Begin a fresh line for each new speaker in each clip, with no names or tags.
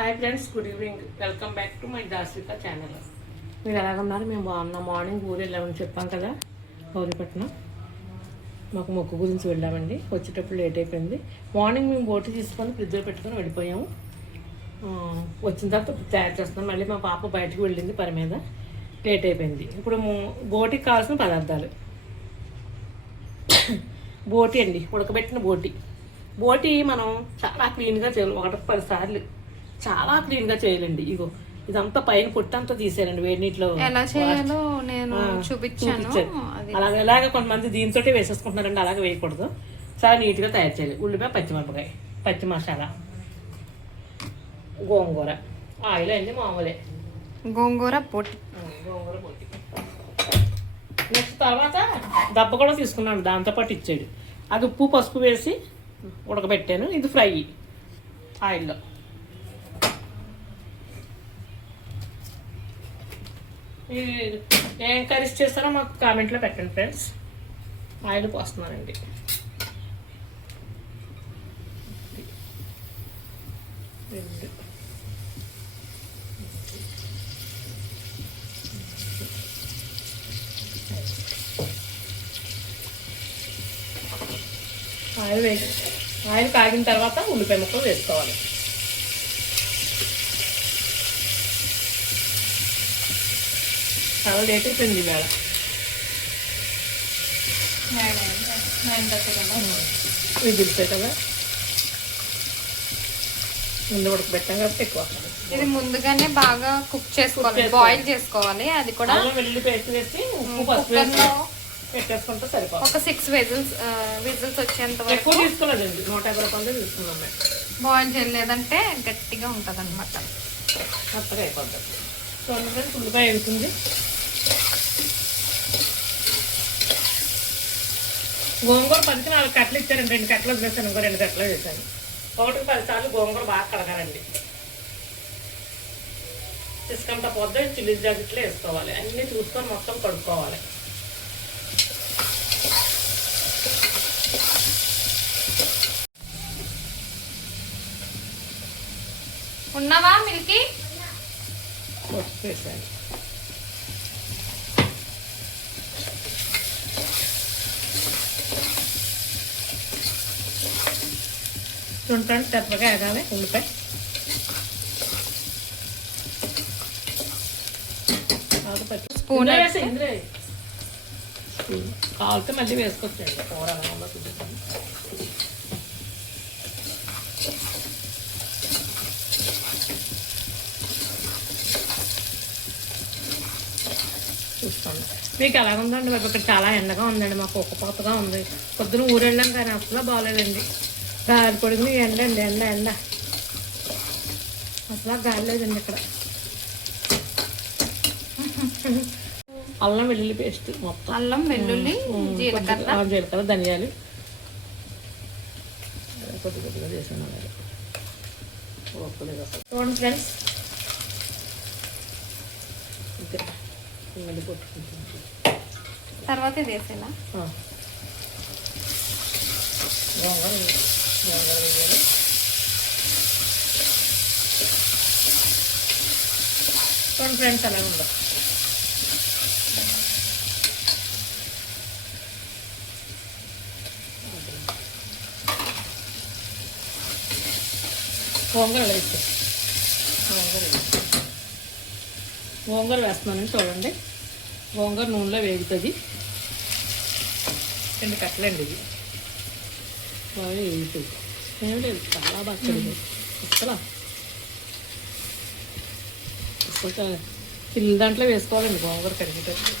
Hi friends good evening welcome back to my దాసిక channel మీరు ఎలాగన్నారు మేము బాగున్నాం. మార్నింగ్ ఊరు వెళ్ళామని చెప్పాం కదా గౌరీపట్నం. మాకు మొక్కు గురించి వెళ్ళామండి. వచ్చేటప్పుడు లేట్ అయిపోయింది. మార్నింగ్ మేము బోటి తీసుకొని ఫ్రిడ్జ్లో పెట్టుకొని వెళ్ళిపోయాము. వచ్చిన తర్వాత తయారు చేస్తున్నాం. మళ్ళీ మా పాప బయటకు వెళ్ళింది పని మీద. లేట్ అయిపోయింది. ఇప్పుడు బోటికి కావాల్సిన పదార్థాలు. బోటి అండి ఉడకబెట్టిన బోటి. బోటి మనం చాలా క్లీన్గా చేయాలి. ఒకటి పది సార్లు. చాలా క్లీన్గా చేయాలండి. ఇగో ఇదంతా పైన పొట్టంతా తీసేయాలండి వేడి నీటిలో
ఎలా చేయాలో నేను చూపించాను.
అలాగే ఎలాగ కొంతమంది దీంతో వేసేసుకుంటున్నారండి అలాగే వేయకూడదు. చాలా నీట్గా తయారు చేయాలి. ఉల్లిపాయ పచ్చిమిరపకాయ పచ్చి మసాలా గోంగూర ఆయిల్ అండి మామూలే.
గోంగూర పొట్టి.
గోంగూర పొట్టి. నెక్స్ట్ తర్వాత దెబ్బ కూడా తీసుకున్నాను దాంతోపాటు ఇచ్చాడు. అది ఉప్పు పసుపు వేసి ఉడకబెట్టాను. ఇది ఫ్రై ఆయిల్లో. ఏం కర్రీస్ చేస్తారో మాకు కామెంట్లో పెట్టండి ఫ్రెండ్స్ ఆయిల్ పోస్తున్నానండి. రెండు. ఆయిల్ వేసి ఆయిల్ కాగిన తర్వాత ఉల్లిపాయ ముక్కలు వేసుకోవాలి. చాలా లేట్ అయిపోయింది ఇవాళ విజిల్సే కదా? ముందు ఉడకబెట్టాం కాబట్టి ఎక్కువ.
ఇది ముందుగానే బాగా కుక్ చేసుకోవాలి. బాయిల్ చేసుకోవాలి. అది కూడా
వెల్లుల్లి పేస్ట్ వేసి ఉప్పు పసుపు వేసి
కుక్కర్లో
పెట్టేసుకుంటే సరిపోతుంది.
ఒక సిక్స్ విజిల్స్ విజిల్స్ వచ్చేంత వరకు
ఎక్కువ తీసుకోలేదండి నూట యాభై రూపాయలు తీసుకున్నాం మేము.
బాయిల్ చేయలేదంటే గట్టిగా ఉంటుంది అనమాట
మెత్తగా అయిపోతుంది చూడండి ఉల్లిపాయ వెళ్తుంది గోంగూర పదికి నాలుగు కట్టలు ఇచ్చారండి. రెండు కట్టలు వదిలేసాను. ఇంకో రెండు కట్టలు వేసాను ఒకటికి పది సార్లు గోంగూర బాగా కడగాలండి. తీసుకుంటా పోతే చిల్లీ జాకెట్లో వేసుకోవాలి. అన్నీ చూసుకొని మొత్తం కడుక్కోవాలి.
ఉన్నావా మిల్కి?
వేసాను చూడండి తెప్పగా ఎగాలి ఉల్లిపాయ. వేసి. కావాలితే మళ్ళీ వేసుకోవచ్చండి కూర చూపిస్తాను చూస్తాను. మీకు ఎలా ఉందండి మాకు ఇక్కడ చాలా ఎండగా ఉందండి మాకు ఒక్క పొత్తగా ఉంది. పొద్దున ఊరు వెళ్ళాం కానీ అసలు బాగాలేదండి. గాలి పొడిగిన ఎండ అండి ఎండ ఎండ. అసలు గాలి లేదండి ఇక్కడ. అల్లం వెల్లుల్లి పేస్ట్ మొత్తం.
అల్లం వెల్లుల్లి జీలకర్ర.
జీలకర్ర ధనియాలు. కొద్ది కొద్దిగా చేసాను చూడండి ఫ్రెండ్స్.
తర్వాత ఇది వేసేలా
ఆ. గోంగూర వే- గోంగూర వేయాలి చూడండి ఫ్రెండ్స్ అలా ఉండదు గోంగూర వేస్తే గోంగూర వేస్తే గోంగూర వేస్తున్నానని చూడండి గోంగూర నూనెలో వేగుతుంది రెండు కట్టలండి ఇది బాగా వేగుతుంది ఏం లేదు చాలా బాగా అసలు అసలు పిల్లల దాంట్లో వేసుకోవాలండి గోంగూర కడిగేటప్పుడు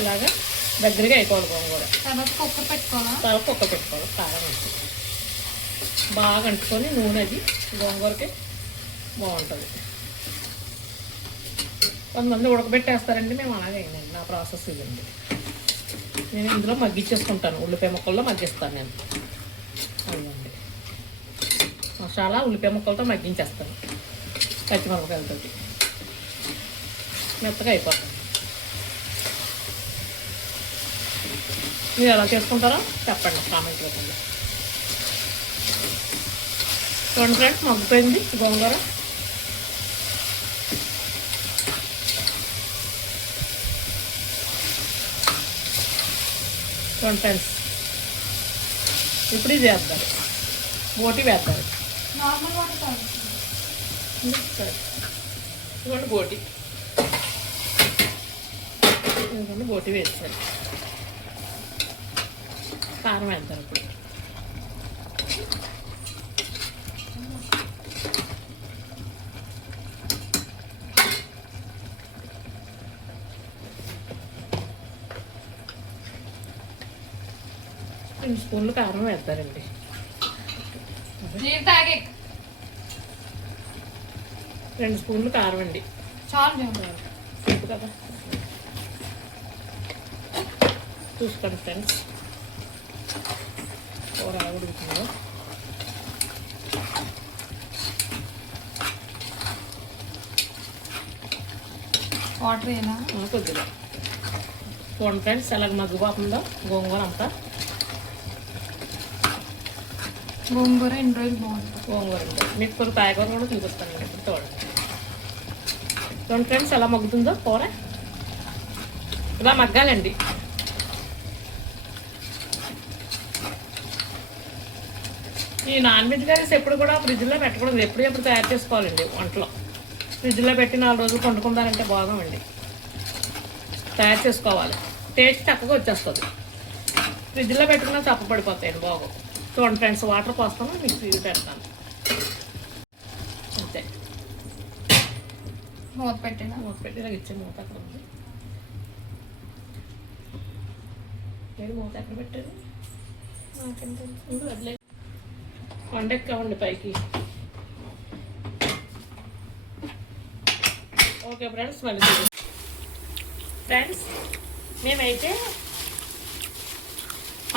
ఇలాగా దగ్గరగా అయిపోవాలి గోంగూర.
తర్వాత కుక్కర్ పెట్టుకోవాలా?
తర్వాత కుక్క పెట్టుకోవాలి. కారం వేసి బాగా అంటుకొని నూనె అది గోంగూరకి బాగుంటుంది. కొంతమంది ఉడకబెట్టేస్తారండి మేము అలాగే అయినండి నా ప్రాసెస్ ఇదండి. నేను ఇందులో మగ్గించేసుకుంటాను ఉల్లిపాయ ముక్కల్లో మగ్గిస్తాను నేను. అదండి మసాలా ఉల్లిపాయ ముక్కలతో మగ్గించేస్తాను. పచ్చిమిరపకాయలతోటి. మెత్తగా అయిపోతుంది. మీరు ఎలా చేసుకుంటారో చెప్పండి కామెంట్ రూపంలో చూడండి ఫ్రెండ్స్ మగ్గిపోయింది గోంగూర. చూడండి ఫ్రెండ్స్ ఇప్పుడు ఇది వేస్తారు. బోటి వేస్తారు. ఇదిగోండి బోటి. ఇదిగోండి బోటి వేస్తారు. కారం వేస్తారు ఇప్పుడు. రెండు స్పూన్లు కారం వేస్తారండి రెండు స్పూన్లు కారం అండి.
చాలు
కదా. చూసుకోండి ఫ్రెండ్స్ కూర ఉడుకుతుందో
వాటర్ ఏనా?
కొద్దిగా. చూడండి ఫ్రెండ్స్ ఎలాగ మగ్గిపోతుందో గోంగూర అంతా.
గోంగూర ఎన్ని రోజులు బాగుంటుంది
గోంగూర మీకు కొన్ని కాయగూర కూడా చూపిస్తాను నేను చూడండి. చూడండి ఫ్రెండ్స్ ఎలా మగ్గుతుందో కూర. ఇలా మగ్గాలండి. ఈ నాన్ వెజ్ కర్రీస్ ఎప్పుడు కూడా ఫ్రిడ్జ్లో పెట్టకూడదు. ఎప్పుడు ఎప్పుడు తయారు చేసుకోవాలండి వంటలో ఫ్రిడ్జ్లో పెట్టి నాలుగు రోజులు వండుకుందారంటే బాగోమండి తయారు చేసుకోవాలి. టేస్ట్ చక్కగా వచ్చేస్తుంది. ఫ్రిడ్జ్లో పెట్టుకున్నా చప్పపడిపోతాయండి బాగో చూడండి ఫ్రెండ్స్ వాటర్ పోస్తాను మిక్సీ పెడతాను. అంతే.
మూత పెట్టిన?
మూత పెట్టి ఇలా ఇచ్చే మూత అక్కడ ఉంది? మూత ఎక్కడ పెట్టారు? ఉండు, వండెక్కామండి పైకి. ఓకే ఫ్రెండ్స్ మళ్ళీ ఫ్రెండ్స్ మేమైతే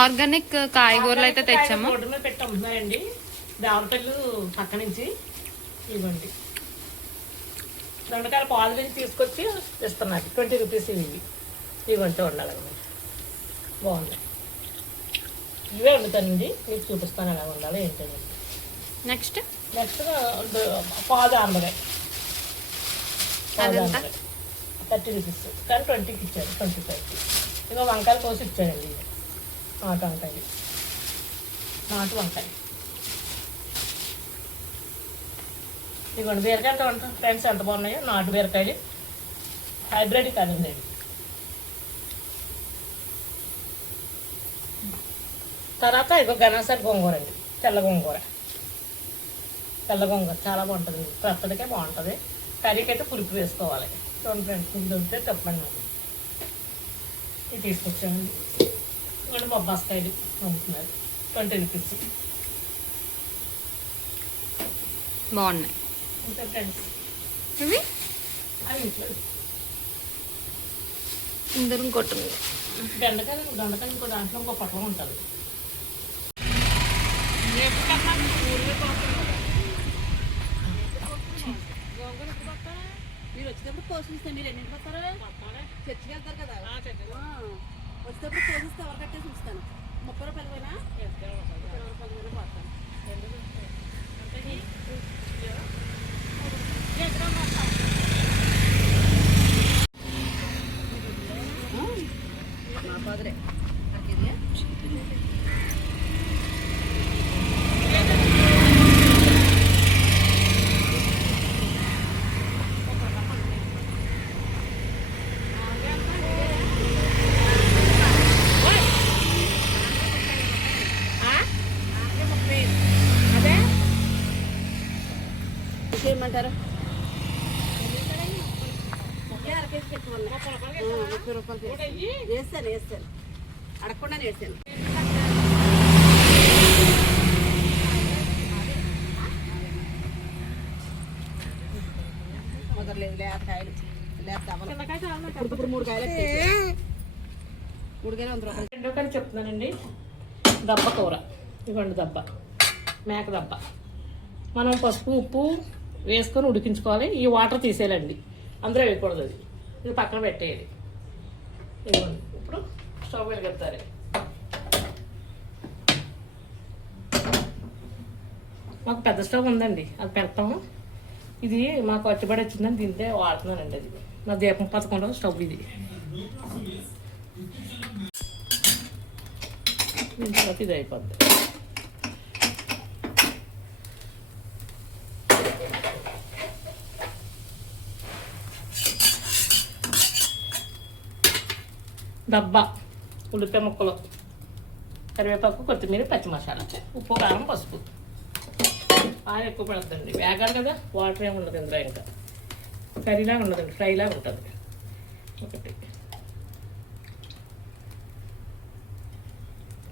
ఆర్గానిక్ కాయగూరలు అయితే తెచ్చాము.
రోడ్డు మీద పెట్టి. అమ్ముతున్నారండి దావపల్లి పక్క నుంచి ఇవ్వండి. దొండకాయలు పాలు నుంచి తీసుకొచ్చి ఇస్తున్నారు ట్వంటీ రూపీస్ ఇవి. ఇవ్వండి ఉండాలి బాగుంది ఇవే వండుతానండి. మీకు చూపిస్తాను ఎలా ఉండాలి ఏంటని
నెక్స్ట్?
నెక్స్ట్
అదెంత?
ఆంబకాయ థర్టీ రూపీస్. కానీ ట్వంటీకి ఇచ్చారు. ట్వంటీ ఫైవ్కి. ఇంకా వంకాయలు కోసి ఇచ్చారండి. ఇవి. నాటు వంకాయలు. నాటు వంకాయ ఇదిగోండి బీరకాయలు ఫ్రెండ్స్ ఎంత బాగున్నాయో. నాటు బీరకాయలు. హైబ్రిడ్ కాదండి తర్వాత ఇదిగో గనాసరి గోంగూర అండి. తెల్ల గోంగూర. తెల్ల గోంగూర చాలా బాగుంటుంది. పెద్దదికే బాగుంటుంది. కర్రీకి అయితే పులుపు వేసుకోవాలి. చూడండి ఫ్రెండ్స్ మీకు దొరికితే చెప్పండి నాకు ఇది తీసుకొచ్చామండి ఇవ్వండి బొబ్బాస్కాయలు అమ్ముతున్నారు. Twenty rupees.
బాగున్నాయి.
ఇంకా ఫ్రెండ్స్.
ఇవి?
అవి ఇంట్లో.
ఇందరం కొట్టుంది
బెండకాయ దొండకాయ ఇంకో దాంట్లో ఇంకో పట్ల ఉంటుంది.
మీరు వచ్చేటప్పుడు పోషిస్తే మీరు ఎన్నింటికి వస్తారు చర్చికి వెళ్తారు కదా ఆ, పోషిస్తే ఎవరు కట్టేసి ఉంచుతాను ముప్పై రూపాయలు పోయినా ఇరవై రూపాయలు పోయినా పోతాను మా ఫాదరే అక్కడికి
అదే
పెట్టుకున్నా ముప్పై రూపాయలు కేజీ. వేస్తాను వేస్తాను. అడగకుండా వేస్తాను. మొదలలేదు లేత కాయలు. లేత డబ్బలు
చిన్నకాయ చాలా
ఇప్పుడు ఇప్పుడు మూడు కాయలు ఎక్కేసాయి. మూడు కాయలు వంద రూపాయలు.
రెండో కానీ చెప్తున్నానండి. దబ్బ కూర. ఇవ్వండి దబ్బ. మేక దబ్బ. మనం పసుపు ఉప్పు వేసుకొని ఉడికించుకోవాలి. ఈ వాటర్ తీసేయాలండి. అందులో వేయకూడదు అది. ఇది పక్కన పెట్టేయాలి. ఇదిగోండి. ఇప్పుడు స్టవ్ వెలిగిస్తారు మాకు పెద్ద స్టవ్ ఉందండి. అది పెడతాము. ఇది మాకు అట్టుబడి వచ్చిందని దీంతో వాడుతున్నానండి అది. మా దీపం పథకంలో స్టవ్ ఇది. దీని తర్వాత ఇది అయిపోద్ది. డబ్బా ఉల్లిపాయ ముక్కలు కరివేపాకు కొత్తిమీర పచ్చి మసాలా ఉప్పు కారం పసుపు. ఆయిల్ ఎక్కువ పడుతుంది వేగాలి కదా వాటర్ ఏమి ఉండదు ఇందులో ఇంకా. కర్రీలా ఉండదండి ఫ్రైలా ఉంటుంది. ఒకటి.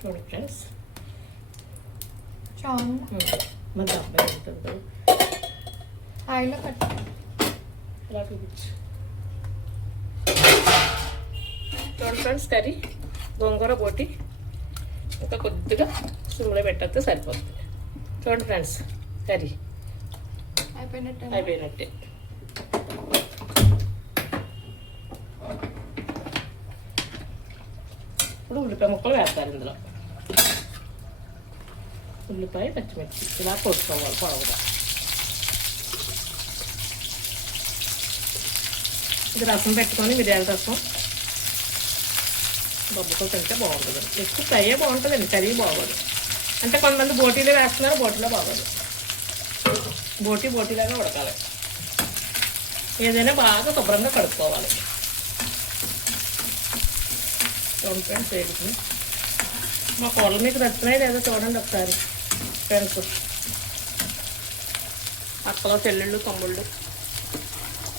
చూడండి ఫ్రెండ్స్.
చాలు.
మన డబ్బా ఉంటుంది
ఆయిల్లో కట్
ఇలా చూపించు. చూడండి ఫ్రెండ్స్ కర్రీ గోంగూర పోటీ ఇంకా కొద్దిగా సిమ్లో పెట్టేస్తే సరిపోతుంది. చూడండి ఫ్రెండ్స్ కర్రీ
అయిపోయినట్టు
అయిపోయినట్టే. ఇప్పుడు ఉల్లిపాయ ముక్కలు వేస్తారు ఇందులో. ఉల్లిపాయ పచ్చిమిర్చి ఇలా కొట్టుకోవాలి పొడవుగా. ఇది రసం పెట్టుకొని మిరియాల రసం బొబ్బతో తింటే బాగుంటుంది. ఎక్కువ ఫ్రైయే బాగుంటుందండి కర్రీ బాగోదు. అంటే కొంతమంది బోటీలో వేస్తున్నారు బోటీలో బాగోదు. బోటీ బోటీలాగా ఉడకాలి. ఏదైనా బాగా శుభ్రంగా కడుక్కోవాలి. చూడండి ఫ్రెండ్స్ వేడుకుని మా కూరలు మీకు నచ్చినాయి లేదో చూడండి ఒకసారి. ఫ్రెండ్స్ అక్కలో చెల్లెళ్ళు తమ్ముళ్ళు.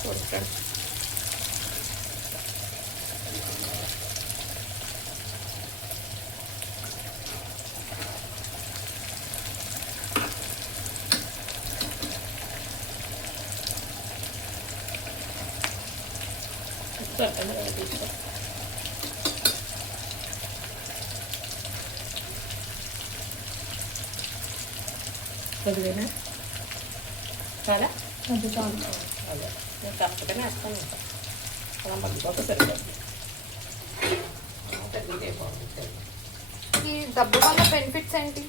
చూడండి ఫ్రెండ్స్ చెప్పండి కదా తీసుకో కొద్దిగా చాలా
చాలు
అదే. నేను కరెక్ట్గానే వేస్తాను. అలా మగ్గిపోతే సరిపోతుంది
ఈ డబ్బు వల్ల బెనిఫిట్స్ ఏంటి?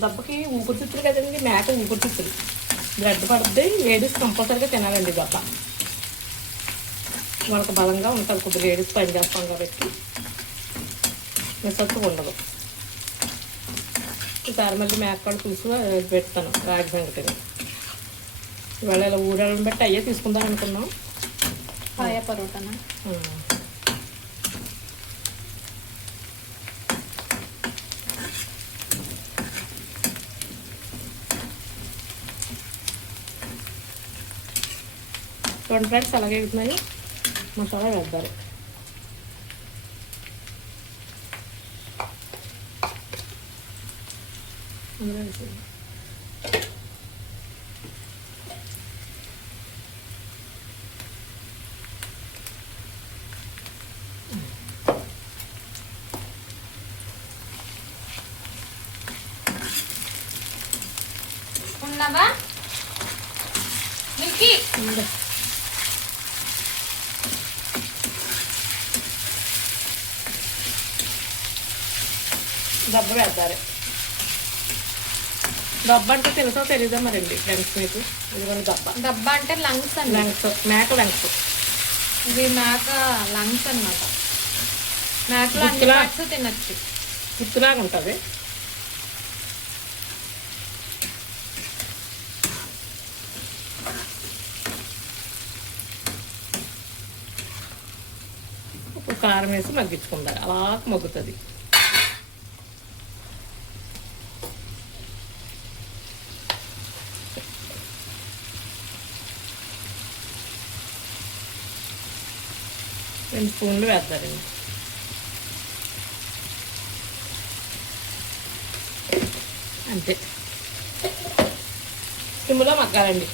దెబ్బకి ఊపిరితిత్తులు కదండి మేక ఊపిరితిత్తులు బ్లడ్ పడుతుంది లేడీస్ కంపల్సరీగా తినాలండి దెబ్బ వాళ్ళకి బలంగా ఉంటుంది కొద్దిగా లేడీస్ పని చేస్తాం కాబట్టి. మిసత్తు ఉండదు. ఈసారి మళ్ళీ మేకపాడు పులుసు పెడతాను రాగి సంగతిని ఇవాళ ఇలా ఊరాలను బట్టి అయ్యే తీసుకుందాం అనుకున్నాం.
పాయ పరోటానా.
చూడండి ఫ్రెండ్స్ అలాగే అవుతున్నాయి మసాలా వేద్దారు అందులో వేసేయండి.
ఉన్నావా మిల్కీ
ఉందా? దెబ్బ వేద్దారు దెబ్బ అంటే తెలుసో తెలీదా మరండి ఫ్రెండ్స్ మీకు? ఇదిగోండి దెబ్బ.
డబ్బా అంటే లంగ్స్ అండి.
లెంగ్స్ మేక లెంగ్స్.
ఇది మేక లంగ్స్ అన్నమాట. మేకలో అన్ని? పార్ట్స్ తినచ్చు.
గుర్తులాగా ఉంటుంది. కారం వేసి మగ్గించుకుంటారు. అలా మగ్గుతుంది రెండు స్పూన్లు వేస్తారండి అంతే. సిమ్లో మగ్గాలండి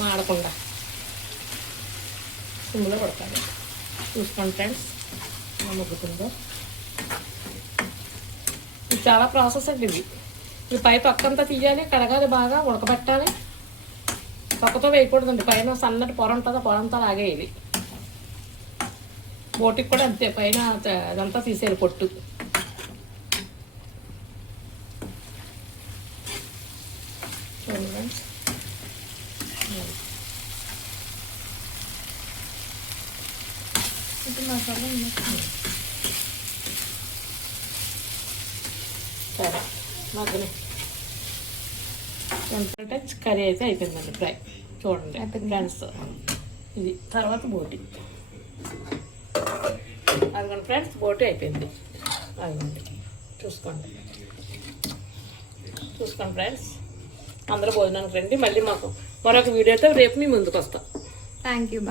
మాడకుండా. సిమ్లో పడతాను చూసుకోండి ఫ్రెండ్స్ మగ్గుతుందో. ఇది చాలా ప్రాసెస్ అండి ఇది. ఇది పై పక్కంతా తీయాలి కడగాలి బాగా ఉడకబెట్టాలి. పక్కతో వేయకూడదండి పైన సన్నటి పొర ఉంటుంది ఆ పొర లాగేయాలి బోటికి కూడా అంతే పైన అదంతా తీసేయాలి పొట్టు.
ఇప్పుడు మసాలా.
సరే మగ్గని అంటే కర్రీ అయితే అయిపోయిందండి ఫ్రై. చూడండి. ఫ్రెండ్స్. ఇది తర్వాత బోటి. అదిగోండి ఫ్రెండ్స్ బోటి అయిపోయింది. అదిగోండి చూసుకోండి. చూసుకోండి ఫ్రెండ్స్ అందరూ భోజనానికి రండి. మళ్ళీ మాకు మరొక వీడియోతో రేపు మీ ముందుకు వస్తాం.
Thank you